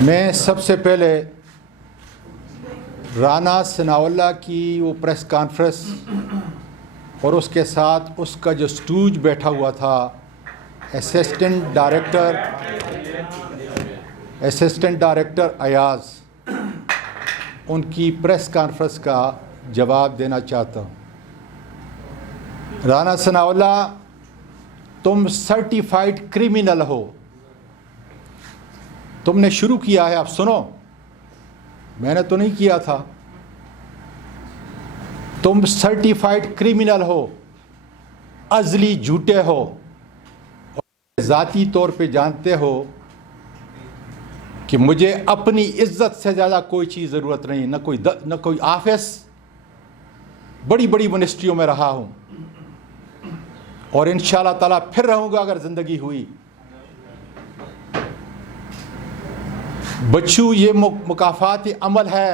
میں سب سے پہلے رانا ثناء اللہ کی وہ پریس کانفرنس اور اس کے ساتھ اس کا جو اسٹوج بیٹھا ہوا تھا اسسٹنٹ ڈائریکٹر ایاز، ان کی پریس کانفرنس کا جواب دینا چاہتا ہوں۔ رانا ثناء اللہ، تم سرٹیفائیڈ کرمنل ہو۔ تم نے شروع کیا ہے، اب سنو، میں نے تو نہیں کیا تھا۔ تم سرٹیفائیڈ کرمنل ہو، ازلی جھوٹے ہو، اور ذاتی طور پہ جانتے ہو کہ مجھے اپنی عزت سے زیادہ کوئی چیز ضرورت نہیں، نہ کوئی آفس، بڑی بڑی منسٹریوں میں رہا ہوں اور انشاءاللہ تعالیٰ پھر رہوں گا اگر زندگی ہوئی۔ بچو، یہ مکافات عمل ہے،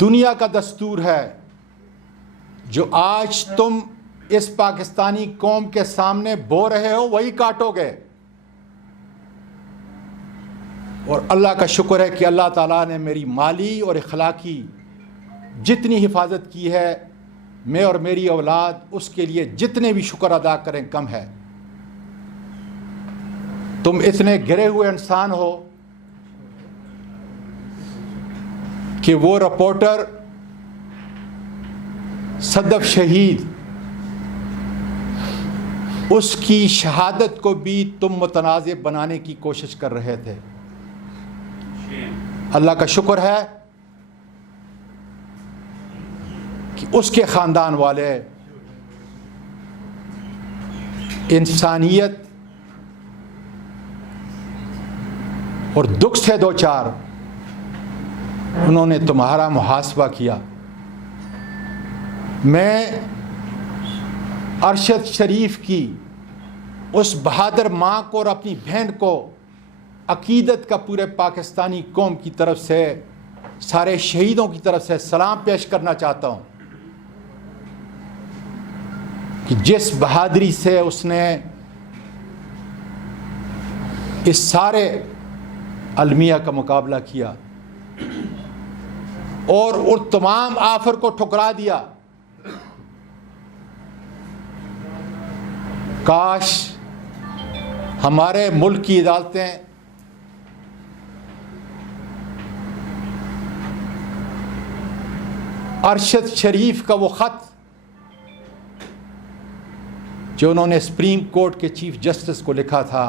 دنیا کا دستور ہے۔ جو آج تم اس پاکستانی قوم کے سامنے بو رہے ہو وہی کاٹو گے، اور اللہ کا شکر ہے کہ اللہ تعالیٰ نے میری مالی اور اخلاقی جتنی حفاظت کی ہے، میں اور میری اولاد اس کے لیے جتنے بھی شکر ادا کریں کم ہے۔ تم اتنے گرے ہوئے انسان ہو کہ وہ رپورٹر صدف شہید، اس کی شہادت کو بھی تم متنازع بنانے کی کوشش کر رہے تھے۔ اللہ کا شکر ہے کہ اس کے خاندان والے انسانیت اور دکھ سے دوچار، انہوں نے تمہارا محاسبہ کیا۔ میں ارشد شریف کی اس بہادر ماں کو اور اپنی بہن کو عقیدت کا پورے پاکستانی قوم کی طرف سے، سارے شہیدوں کی طرف سے سلام پیش کرنا چاہتا ہوں کہ جس بہادری سے اس نے اس سارے المیہ کا مقابلہ کیا اور ان تمام آفر کو ٹھکرا دیا، کاش ہمارے ملک کی عدالتیں ارشد شریف کا وہ خط جو انہوں نے سپریم کورٹ کے چیف جسٹس کو لکھا تھا،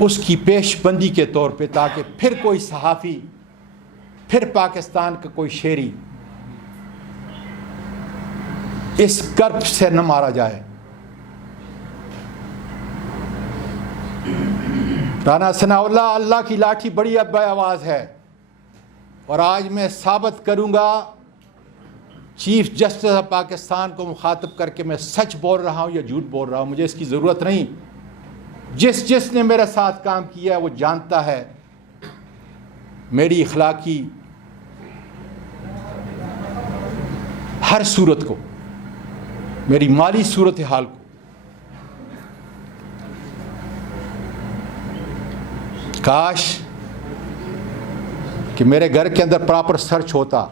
اس کی پیش بندی کے طور پہ، تاکہ پھر کوئی صحافی، پھر پاکستان کا کوئی شہری اس کرب سے نہ مارا جائے۔ رانا ثناء اللہ، اللہ کی لاٹھی بڑی اب آواز ہے، اور آج میں ثابت کروں گا، چیف جسٹس آف پاکستان کو مخاطب کر کے میں سچ بول رہا ہوں یا جھوٹ بول رہا ہوں، مجھے اس کی ضرورت نہیں۔ جس نے میرے ساتھ کام کیا ہے وہ جانتا ہے میری اخلاقی ہر صورت کو، میری مالی صورتحال کو۔ کاش کہ میرے گھر کے اندر پراپر سرچ ہوتا،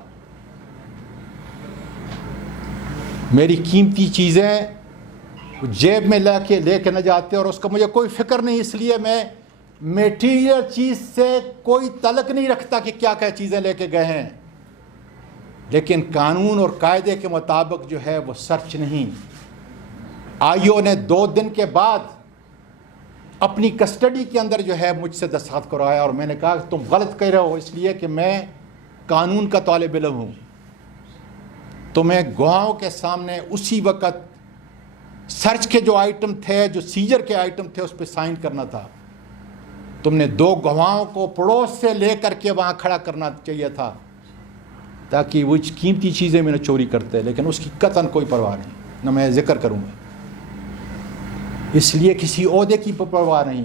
میری قیمتی چیزیں جیب میں لے کے نہ جاتے، اور اس کا مجھے کوئی فکر نہیں، اس لیے میں میٹیریل چیز سے کوئی تعلق نہیں رکھتا کہ کیا کیا چیزیں لے کے گئے ہیں، لیکن قانون اور قاعدے کے مطابق جو ہے وہ سرچ نہیں۔ آئیو نے 2 دن کے بعد اپنی کسٹڈی کے اندر جو ہے مجھ سے دستخط کروایا، اور میں نے کہا کہ تم غلط کہہ رہے ہو، اس لیے کہ میں قانون کا طالب علم ہوں، تمہیں گواہوں کے سامنے اسی وقت سرچ کے جو آئٹم تھے، جو سیجر کے آئٹم تھے، اس پہ سائن کرنا تھا۔ تم نے 2 گواہوں کو پڑوس سے لے کر کے وہاں کھڑا کرنا چاہیے تھا، تاکہ وہ قیمتی چیزیں میں نے چوری کرتے، لیکن اس کی قطعاً کوئی پرواہ نہیں، نہ میں ذکر کروں گا، اس لیے کسی عہدے کی پرواہ نہیں۔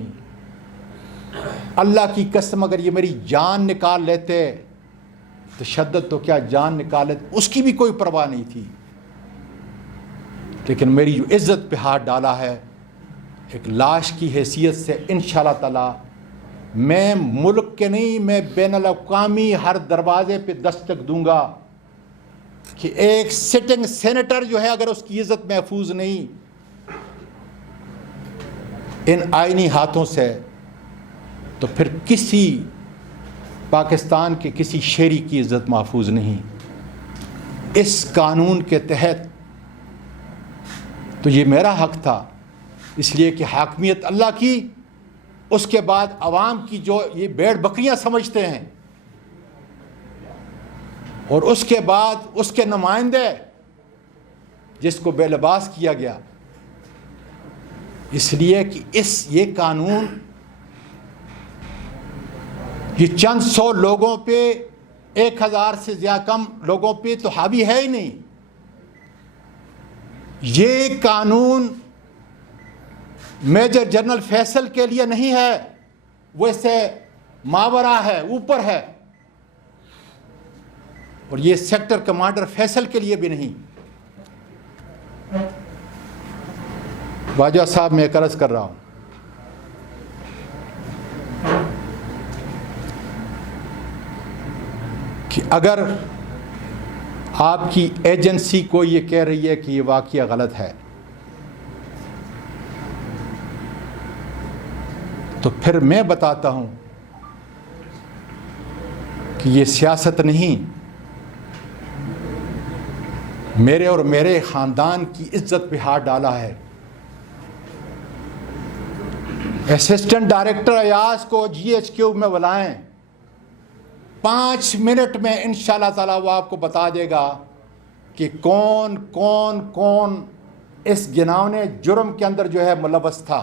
اللہ کی قسم اگر یہ میری جان نکال لیتے، تشدد تو کیا جان نکال لیتے، اس کی بھی کوئی پرواہ نہیں تھی، لیکن میری جو عزت پہ ہاتھ ڈالا ہے ایک لاش کی حیثیت سے انشاءاللہ تعالی میں ملک کے نہیں، میں بین الاقوامی ہر دروازے پہ دستک دوں گا کہ ایک سٹنگ سینیٹر جو ہے اگر اس کی عزت محفوظ نہیں ان آئینی ہاتھوں سے، تو پھر کسی پاکستان کے کسی شہری کی عزت محفوظ نہیں۔ اس قانون کے تحت تو یہ میرا حق تھا، اس لیے کہ حاکمیت اللہ کی، اس کے بعد عوام کی جو یہ بھیڑ بکریاں سمجھتے ہیں، اور اس کے بعد اس کے نمائندے جس کو بے لباس کیا گیا، اس لیے کہ یہ قانون یہ چند سو لوگوں پہ، 1000 سے زیادہ کم لوگوں پہ تو حاوی ہے ہی نہیں۔ یہ قانون میجر جنرل فیصل کے لیے نہیں ہے، وہ اس سے ماورا ہے، اوپر ہے، اور یہ سیکٹر کمانڈر فیصل کے لیے بھی نہیں۔ باجوہ صاحب میں ایک عرض کر رہا ہوں کہ اگر آپ کی ایجنسی کو یہ کہہ رہی ہے کہ یہ واقعہ غلط ہے، تو پھر میں بتاتا ہوں کہ یہ سیاست نہیں، میرے اور میرے خاندان کی عزت پہ ہاتھ ڈالا ہے۔ اسسٹنٹ ڈائریکٹر ایاز کو GHQ میں بلائیں، 5 منٹ میں انشاءاللہ تعالیٰ وہ آپ کو بتا دے گا کہ کون کون کون اس گناونے جرم کے اندر جو ہے ملوث تھا۔